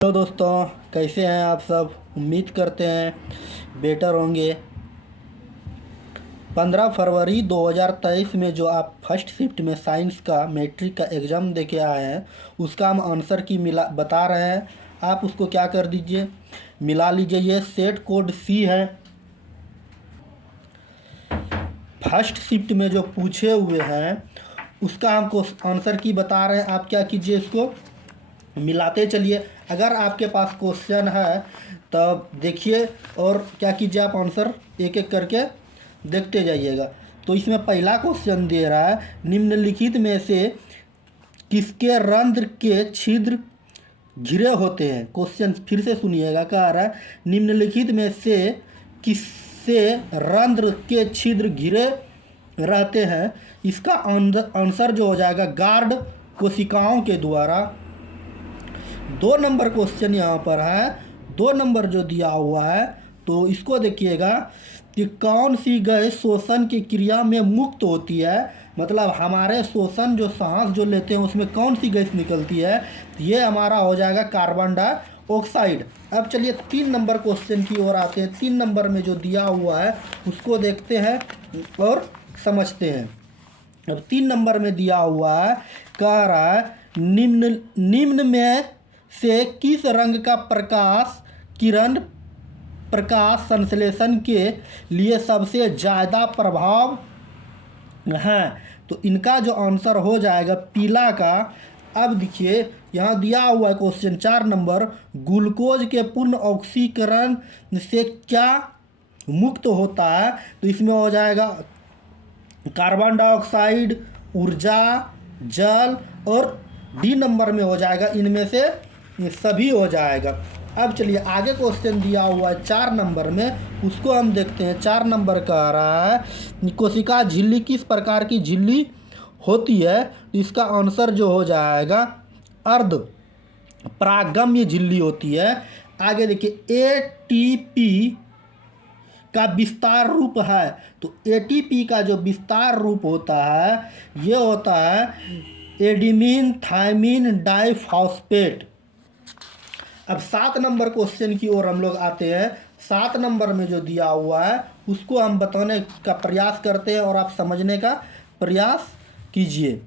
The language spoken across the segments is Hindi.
हेलो दोस्तों, कैसे हैं आप सब। उम्मीद करते हैं बेटर होंगे। 15 फरवरी 2023 में जो आप फर्स्ट शिफ्ट में साइंस का मैट्रिक का एग्ज़ाम दे के आए हैं, उसका हम आंसर की मिला बता रहे हैं। आप उसको क्या कर दीजिए, मिला लीजिए। ये सेट कोड सी है। फर्स्ट शिफ्ट में जो पूछे हुए हैं उसका हमको आंसर की बता रहे हैं। आप क्या कीजिए, इसको मिलाते चलिए। अगर आपके पास क्वेश्चन है तब देखिए और क्या कीजिए, आप आंसर एक एक करके देखते जाइएगा। तो इसमें पहला क्वेश्चन दे रहा है, निम्नलिखित में से किसके रंध्र के छिद्र घिरे होते हैं। क्वेश्चन फिर से सुनिएगा, कह रहा है निम्नलिखित में से किससे रंध्र के छिद्र घिरे रहते हैं। इसका आंसर जो हो जाएगा गार्ड कोशिकाओं के द्वारा। 2 नंबर क्वेश्चन यहाँ पर है, 2 नंबर जो दिया हुआ है, तो इसको देखिएगा कि कौन सी गैस शोषण की क्रिया में मुक्त होती है। मतलब हमारे शोषण जो सांस जो लेते हैं उसमें कौन सी गैस निकलती है, ये हमारा हो जाएगा कार्बन डाइऑक्साइड। अब चलिए 3 नंबर क्वेश्चन की ओर आते हैं। 3 नंबर में जो दिया हुआ है उसको देखते हैं और समझते हैं। अब 3 नंबर में दिया हुआ है, कह रहा है निम्न में से किस रंग का प्रकाश किरण प्रकाश संश्लेषण के लिए सबसे ज़्यादा प्रभाव है। तो इनका जो आंसर हो जाएगा पीला का। अब देखिए यहाँ दिया हुआ है क्वेश्चन 4 नंबर, ग्लूकोज के पूर्ण ऑक्सीकरण से क्या मुक्त होता है। तो इसमें हो जाएगा कार्बन डाइऑक्साइड, ऊर्जा, जल, और डी नंबर में हो जाएगा इनमें से सभी हो जाएगा। अब चलिए आगे क्वेश्चन दिया हुआ है 4 नंबर में, उसको हम देखते हैं। 4 नंबर कह रहा है कोशिका झिल्ली किस प्रकार की झिल्ली होती है। तो इसका आंसर जो हो जाएगा अर्ध परागम्य झिल्ली होती है। आगे देखिए एटीपी का विस्तार रूप है। तो एटीपी का जो विस्तार रूप होता है ये होता है एडिमिन थायमिन डाइफॉस्फेट। अब 7 नंबर क्वेश्चन की ओर हम लोग आते हैं। 7 नंबर में जो दिया हुआ है उसको हम बताने का प्रयास करते हैं और आप समझने का प्रयास कीजिए।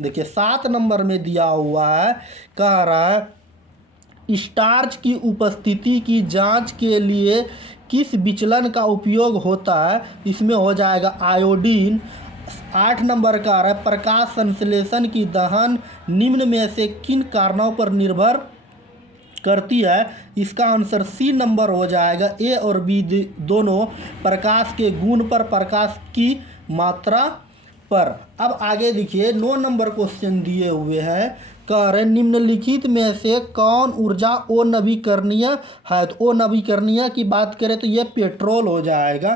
देखिए 7 नंबर में दिया हुआ है, कह रहा है स्टार्च की उपस्थिति की जांच के लिए किस विचलन का उपयोग होता है। इसमें हो जाएगा आयोडीन। 8 नंबर का आ रहा है प्रकाश संश्लेषण की दहन निम्न में से किन कारणों पर निर्भर करती है। इसका आंसर सी नंबर हो जाएगा। ए और बी दोनों प्रकाश के गुण पर, प्रकाश की मात्रा पर। अब आगे देखिए 9 नंबर क्वेश्चन दिए हुए हैं, कह रहे निम्नलिखित में से कौन ऊर्जा अनवीकरणीय है। तो अनवीकरणीय की बात करें तो ये पेट्रोल हो जाएगा।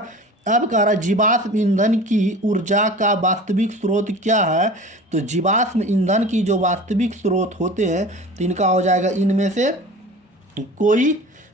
अब कह रहा है जीवाश्म ईंधन की ऊर्जा का वास्तविक स्रोत क्या है। तो जीवाश्म ईंधन की जो वास्तविक स्रोत होते हैं तो इनका हो जाएगा इनमें से कोई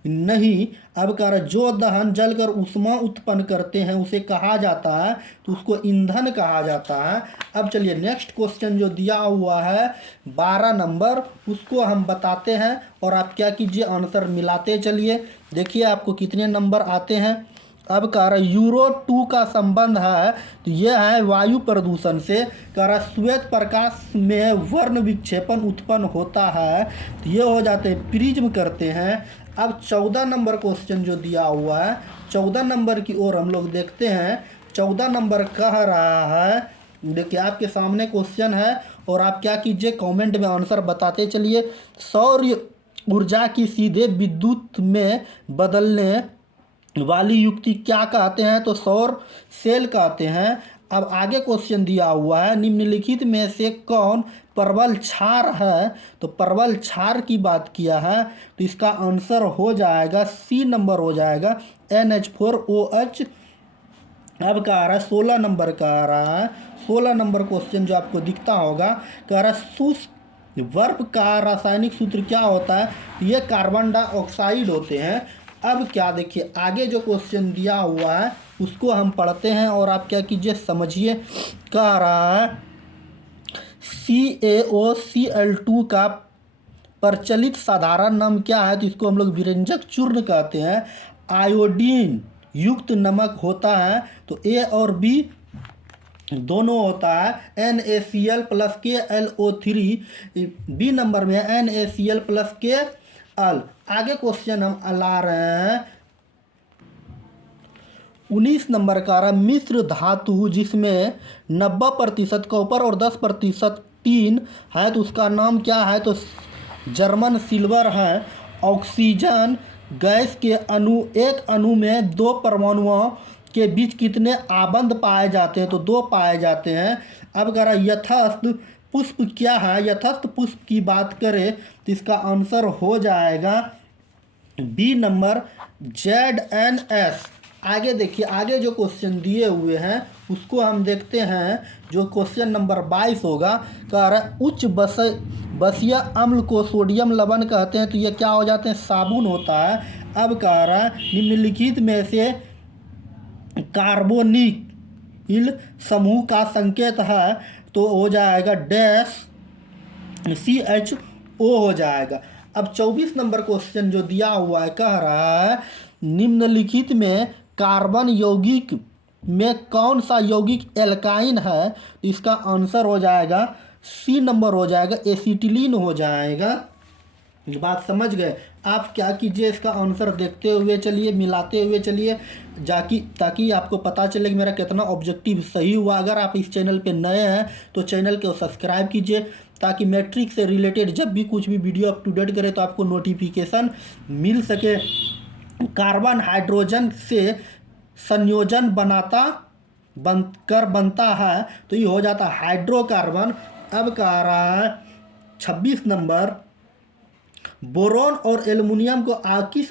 नहीं। अब कह रहा जो दहन जलकर ऊष्मा उत्पन्न करते हैं उसे कहा जाता है, तो उसको ईंधन कहा जाता है। अब चलिए नेक्स्ट क्वेश्चन जो दिया हुआ है 12 नंबर, उसको हम बताते हैं और आप क्या कीजिए, आंसर मिलाते चलिए। देखिए आपको कितने नंबर आते हैं। अब कह रहा है यूरो 2 का संबंध है, तो यह है वायु प्रदूषण से। कह रहा श्वेत प्रकाश में वर्ण विक्षेपण उत्पन्न होता है, तो ये हो जाते हैं प्रिज्म करते हैं। अब 14 नंबर क्वेश्चन जो दिया हुआ है, 14 नंबर की ओर हम लोग देखते हैं। 14 नंबर कह रहा है, देखिए आपके सामने क्वेश्चन है और आप क्या कीजिए, कमेंट में आंसर बताते चलिए। सौर ऊर्जा की सीधे विद्युत में बदलने वाली युक्ति क्या कहते हैं। तो सौर सेल कहते हैं। अब आगे क्वेश्चन दिया हुआ है निम्नलिखित में से कौन प्रबल क्षार है। तो प्रबल क्षार की बात किया है, तो इसका आंसर हो जाएगा सी नंबर हो जाएगा NH4OH। अब कह रहा है 16 नंबर कह रहा है, 16 नंबर क्वेश्चन जो आपको दिखता होगा, कह रहा है शुष्क बर्फ का रासायनिक सूत्र क्या होता है। ये कार्बन डाइऑक्साइड होते हैं। अब क्या देखिए आगे जो क्वेश्चन दिया हुआ है उसको हम पढ़ते हैं और आप क्या कीजिए समझिए। कह रहा है CaOCl2 का प्रचलित साधारण नाम क्या है? तो इसको हम लोग विरंजक चूर्ण कहते हैं। आयोडीन युक्त नमक होता है तो ए और बी दोनों होता है। NaCl plus KLO3 B number में NaCl प्लस Kl। आगे क्वेश्चन हम ला रहे हैं 19 नंबर का रहा मिश्र धातु जिसमें 90% कॉपर और 10% टीन है तो उसका नाम क्या है? तो जर्मन सिल्वर है। ऑक्सीजन गैस के एक अणु में 2 परमाणुओं के बीच कितने आबंध पाए जाते हैं? तो 2 पाए जाते हैं। अब अगर यथस्थ पुष्प क्या है? यथस्थ पुष्प की बात करें तो इसका आंसर हो जाएगा बी नंबर ZNS। आगे देखिए, आगे जो क्वेश्चन दिए हुए हैं उसको हम देखते हैं। जो क्वेश्चन नंबर 22 होगा, कह रहा है उच्च बसीय अम्ल को सोडियम लवण कहते हैं तो ये क्या हो जाते हैं? साबुन होता है। अब कह रहा है निम्नलिखित में से कार्बोनिल समूह का संकेत है तो हो जाएगा डैश CHO हो जाएगा। अब 24 नंबर क्वेश्चन जो दिया हुआ है कह रहा है निम्नलिखित में कार्बन यौगिक में कौन सा यौगिक एल्काइन है? तो इसका आंसर हो जाएगा सी नंबर हो जाएगा एसिटिलीन हो जाएगा। बात समझ गए? आप क्या कीजिए, इसका आंसर देखते हुए चलिए, मिलाते हुए चलिए ताकि आपको पता चले कि मेरा कितना ऑब्जेक्टिव सही हुआ। अगर आप इस चैनल पे नए हैं तो चैनल को सब्सक्राइब कीजिए ताकि मैट्रिक से रिलेटेड जब भी कुछ भी वीडियो अप टू डेट करे तो आपको नोटिफिकेशन मिल सके। कार्बन हाइड्रोजन से संयोजन बनता है तो ये हो जाता है हाइड्रोकार्बन। अब कह रहा है 26 नंबर बोरोन और एल्युमिनियम को किस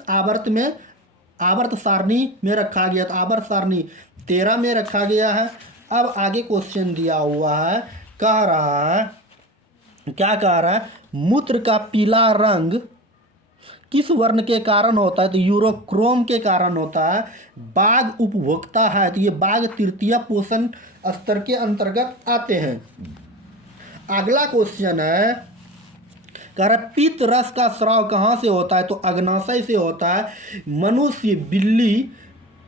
आवर्त सारणी में रखा गया? तो आवर्त सारणी 13 में रखा गया है। अब आगे क्वेश्चन दिया हुआ है, कह रहा है क्या कह रहा है मूत्र का पीला रंग किस वर्ण के कारण होता है? तो यूरोक्रोम के कारण होता है। बाघ उपभोक्ता है तो ये बाघ तृतीय पोषण स्तर के अंतर्गत आते हैं। अगला क्वेश्चन है, कह रहा है पित्त रस का स्राव कहाँ से होता है? तो अग्नाशय से होता है। मनुष्य, बिल्ली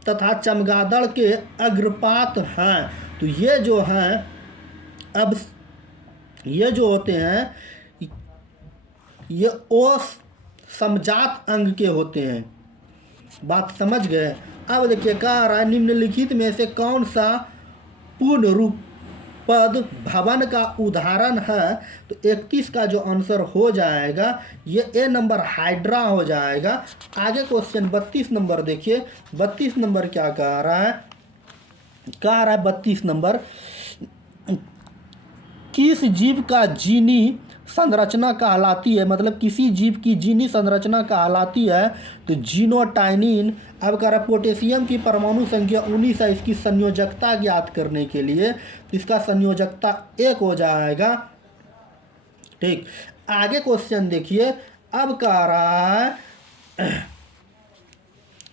तथा चमगादड़ के अग्रपात हैं तो ये जो हैं, अब ये जो होते हैं ये ओस समजात अंग के होते हैं। बात समझ गए? अब देखिए कह रहा है निम्नलिखित में से कौन सा पूर्ण रूप पद भवन का उदाहरण है? तो 31 का जो आंसर हो जाएगा ये ए नंबर हाइड्रा हो जाएगा। आगे क्वेश्चन 32 नंबर देखिए। 32 नंबर क्या कह रहा है? कह रहा है 32 नंबर किस जीव का जीनी संरचना कहलाती है? मतलब किसी जीव की जीनी संरचना कहलाती है तो जीनोटाइनिन। अब कह रहा है पोटेशियम की परमाणु संख्या 19 है, इसकी संयोजकता ज्ञात करने के लिए तो इसका संयोजकता 1 हो जाएगा। ठीक, आगे क्वेश्चन देखिए। अब कह रहा है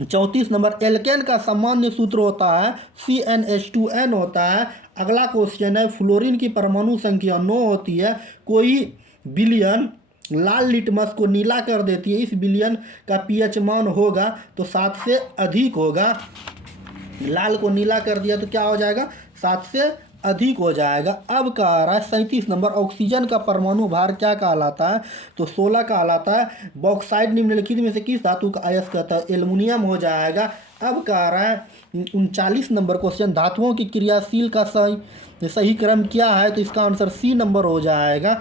34 नंबर एल्केन का सामान्य सूत्र होता है CnH2n होता है। अगला क्वेश्चन है फ्लोरीन की परमाणु संख्या 9 होती है। कोई विलयन लाल लिटमस को नीला कर देती है, इस विलयन का pH मान होगा तो 7 से अधिक होगा। लाल को नीला कर दिया तो क्या हो जाएगा? 7 से अधिक हो जाएगा। अब कह रहा है 37 नंबर ऑक्सीजन का परमाणु भार क्या कहलाता है? तो 16 कहलाता है। बॉक्साइड निम्नलिखित में से किस धातु का अयस्क कहता है? एल्युमिनियम हो जाएगा। अब कह रहा है 39 नंबर क्वेश्चन धातुओं की क्रियाशील का सही क्रम क्या है? तो इसका आंसर सी नंबर हो जाएगा।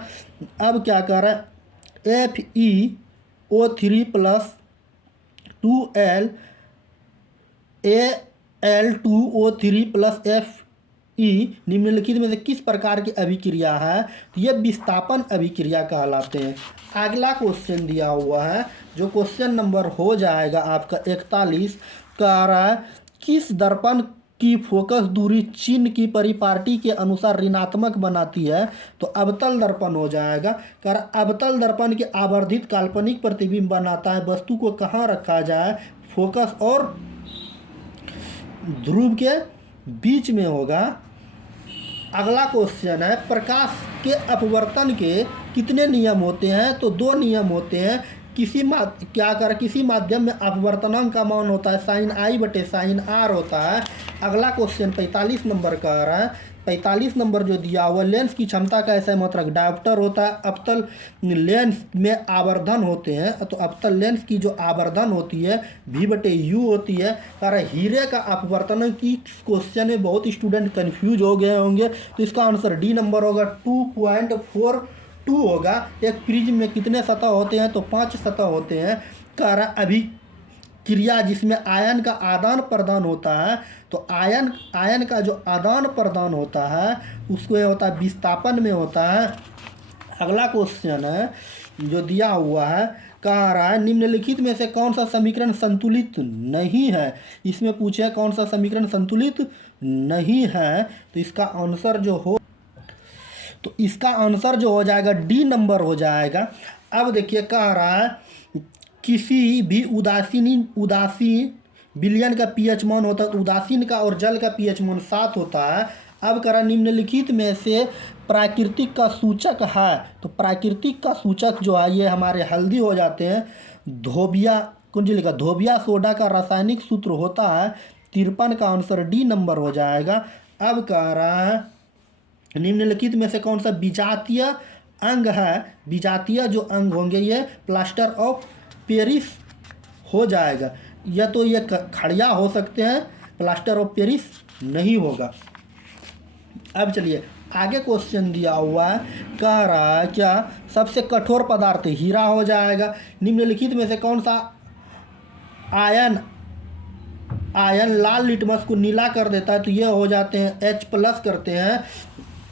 अब क्या कह रहा है FeO3 plus 2L Al2O3 plus Fe निम्नलिखित में से किस प्रकार की अभिक्रिया है? तो यह विस्थापन अभिक्रिया कहलाते हैं। अगला क्वेश्चन दिया हुआ है जो क्वेश्चन नंबर हो जाएगा आपका 41, कह रहा है किस दर्पण की फोकस दूरी चिन्ह की परिपाटी के अनुसार ऋणात्मक बनाती है? तो अवतल दर्पण हो जाएगा। कह रहा अवतल दर्पण के आवर्धित काल्पनिक प्रतिबिंब बनाता है। वस्तु को कहाँ रखा जाए? फोकस और ध्रुव के बीच में होगा। अगला क्वेश्चन है प्रकाश के अपवर्तन के कितने नियम होते हैं, तो 2 नियम होते हैं। किसी माध्यम में अपवर्तनांक का मान होता है साइन आई बटे साइन आर होता है। अगला क्वेश्चन 45 नंबर का आ रहा है। 45 नंबर जो दिया हुआ, लेंस की क्षमता का ऐसा मात्रक डायोप्टर होता है। अवतल लेंस में आवर्धन होते हैं, तो अवतल लेंस की जो आवर्धन होती है v बटे यू होती है। कारण हीरे का अपवर्तन की क्वेश्चन में बहुत स्टूडेंट कन्फ्यूज हो गए होंगे, तो इसका आंसर डी नंबर होगा, 2.42 होगा। एक प्रिज्म में कितने सतह होते हैं, तो 5 सतह होते हैं। कारण अभी क्रिया जिसमें आयन का आदान प्रदान होता है, तो आयन का जो आदान प्रदान होता है उसको ये होता है विस्थापन में होता है। अगला क्वेश्चन है जो दिया हुआ है, कह रहा है निम्नलिखित में से कौन सा समीकरण संतुलित नहीं है। इसमें पूछे है कौन सा समीकरण संतुलित नहीं है, तो इसका आंसर जो हो जाएगा डी नंबर हो जाएगा। अब देखिए कह रहा है किसी भी उदासीन विलयन का पीएच मान होता है, उदासीन का और जल का पीएच मान 7 होता है। अब करा निम्नलिखित में से प्राकृतिक का सूचक है, तो प्राकृतिक का सूचक जो है ये हमारे हल्दी हो जाते हैं। धोबिया सोडा का रासायनिक सूत्र होता है 53 का आंसर डी नंबर हो जाएगा। अब कह रहा है निम्नलिखित में से कौन सा विजातीय अंग है। विजातीय जो अंग होंगे ये प्लास्टर ऑफ पेरिस हो जाएगा, या तो ये खड़िया हो सकते हैं, प्लास्टर ऑफ पेरिस नहीं होगा। अब चलिए आगे क्वेश्चन दिया हुआ है, कह रहा है क्या सबसे कठोर पदार्थ हीरा हो जाएगा। निम्नलिखित में से कौन सा आयन लाल लिटमस को नीला कर देता है, तो ये हो जाते हैं H+ करते हैं,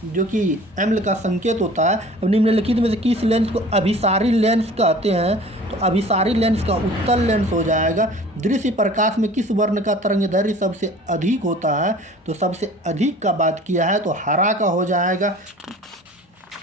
जो कि एम्ल का संकेत होता है। अब निम्नलिखित में से किस लेंस को अभिसारी लेंस कहते हैं, तो अभिसारी लेंस का उत्तल लेंस हो जाएगा। दृश्य प्रकाश में किस वर्ण का तरंगदैर्घ्य सबसे अधिक होता है, तो सबसे अधिक का बात किया है तो हरा का हो जाएगा।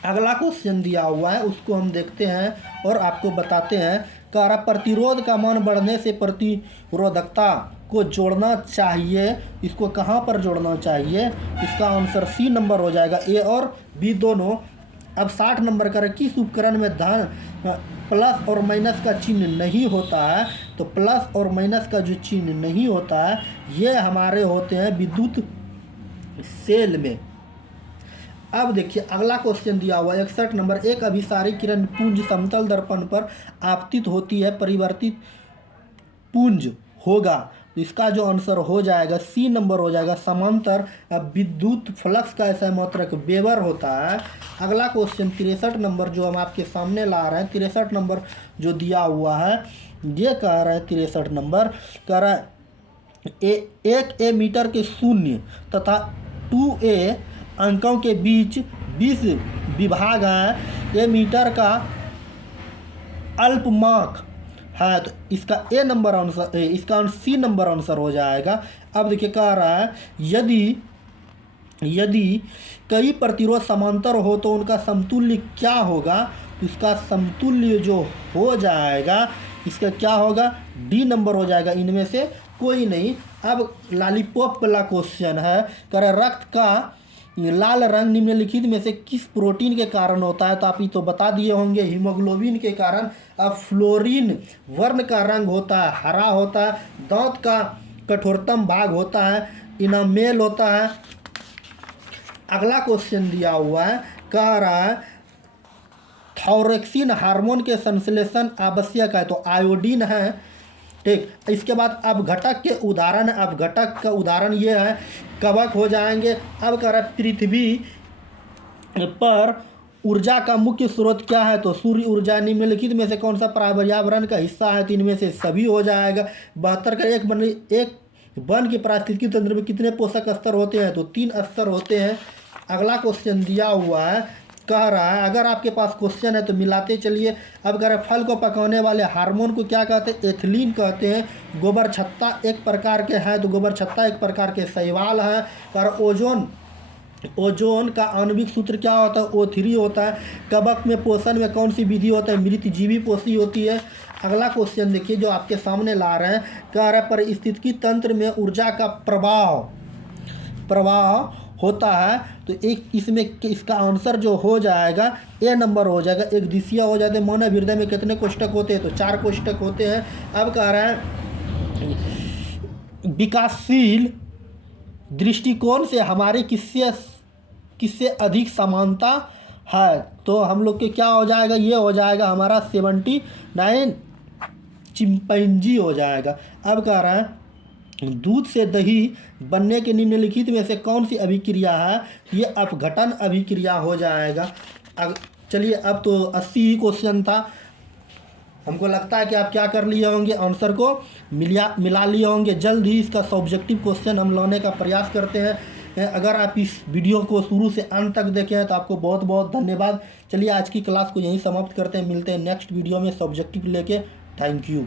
अगला क्वेश्चन दिया हुआ है उसको हम देखते हैं और आपको बताते हैं। कह प्रतिरोध का मान बढ़ने से प्रतिरोधकता को जोड़ना चाहिए, इसको कहाँ पर जोड़ना चाहिए, इसका आंसर सी नंबर हो जाएगा, ए और बी दोनों। अब 60 नंबर का किस उपकरण में धन प्लस और माइनस का चिन्ह नहीं होता है, तो प्लस और माइनस का जो चिन्ह नहीं होता है ये हमारे होते हैं विद्युत सेल में। अब देखिए अगला क्वेश्चन दिया हुआ 61 नंबर, एक अभिसारी किरण पुंज समतल दर्पण पर आपतित होती है, परिवर्तित पुंज होगा, तो इसका जो आंसर हो जाएगा सी नंबर हो जाएगा, समांतर विद्युत फ्लक्स का ऐसा मात्रक वेबर होता है। अगला क्वेश्चन 63 नंबर जो हम आपके सामने ला रहे हैं, 63 नंबर जो दिया हुआ है ये कह रहा है 63 नंबर कह रहा है 1 मीटर के शून्य तथा 2 अंकों के बीच 20 विभाग हैं। ए मीटर का अल्पमाक है, तो इसका ए नंबर आंसर, इसका सी नंबर आंसर हो जाएगा। अब देखिए कह रहा है यदि कई प्रतिरोध समांतर हो तो उनका समतुल्य क्या होगा, तो इसका समतुल्य जो हो जाएगा इसका क्या होगा, डी नंबर हो जाएगा, इनमें से कोई नहीं। अब लॉलीपॉप वाला क्वेश्चन है, कह रहा रक्त का लाल रंग निम्नलिखित में से किस प्रोटीन के कारण होता है, तो आप ये तो बता दिए होंगे हीमोग्लोबिन के कारण। अब फ्लोरीन वर्ण का रंग होता है हरा होता है, दांत का कठोरतम भाग होता है इनामेल होता है। अगला क्वेश्चन दिया हुआ है, कह रहा है थायरोक्सिन हार्मोन के संश्लेषण आवश्यक है, तो आयोडीन है, ठीक। इसके बाद अब घटक के उदाहरण, अब घटक का उदाहरण ये है, कवक हो जाएंगे। अब कह रहा है पृथ्वी पर ऊर्जा का मुख्य स्रोत क्या है, तो सूर्य ऊर्जा। निम्नलिखित में से कौन सा पर्यावरण का हिस्सा है, तो इनमें से सभी हो जाएगा। 72 का एक वन के पारिस्थितिकी तंत्र में कितने पोषक स्तर होते हैं, तो 3 स्तर होते हैं। अगला क्वेश्चन दिया हुआ है, कह रहा है अगर आपके पास क्वेश्चन है तो मिलाते चलिए। अब कह रहा है फल को पकाने वाले हार्मोन को क्या कहते हैं, एथिलीन कहते हैं। गोबर छत्ता एक प्रकार के हैं, तो गोबर छत्ता एक प्रकार के शैवाल हैं। कह ओजोन का आणविक सूत्र क्या होता है, O3 होता है। कवक में पोषण में कौन सी विधि होता है, मृतजीवी पोषी होती है। अगला क्वेश्चन देखिए जो आपके सामने ला रहे हैं, कह रहा है परिस्थितिकी तंत्र में ऊर्जा का प्रवाह होता है तो एक इसमें इसका आंसर जो हो जाएगा ए नंबर हो जाएगा। एक दिशीय हो जाते हैं। मानव हृदय में कितने कोष्ठक होते हैं? तो 4 कोष्ठक होते हैं। अब कह रहा है विकासशील दृष्टिकोण से हमारे किससे अधिक समानता है? तो हम लोग के क्या हो जाएगा? ये हो जाएगा हमारा 79 चिंपैंजी हो जाएगा। अब कह रहा है दूध से दही बनने के निम्नलिखित में से कौन सी अभिक्रिया है? ये अपघटन अभिक्रिया हो जाएगा। अब चलिए, अब तो 80 ही क्वेश्चन था। हमको लगता है कि आप क्या कर लिए होंगे, आंसर को मिला लिए होंगे। जल्द ही इसका सब्जेक्टिव क्वेश्चन हम लाने का प्रयास करते हैं। अगर आप इस वीडियो को शुरू से अंत तक देखे हैं तो आपको बहुत बहुत धन्यवाद। चलिए आज की क्लास को यहीं समाप्त करते हैं। मिलते हैं नेक्स्ट वीडियो में सब्जेक्टिव लेके। Thank you.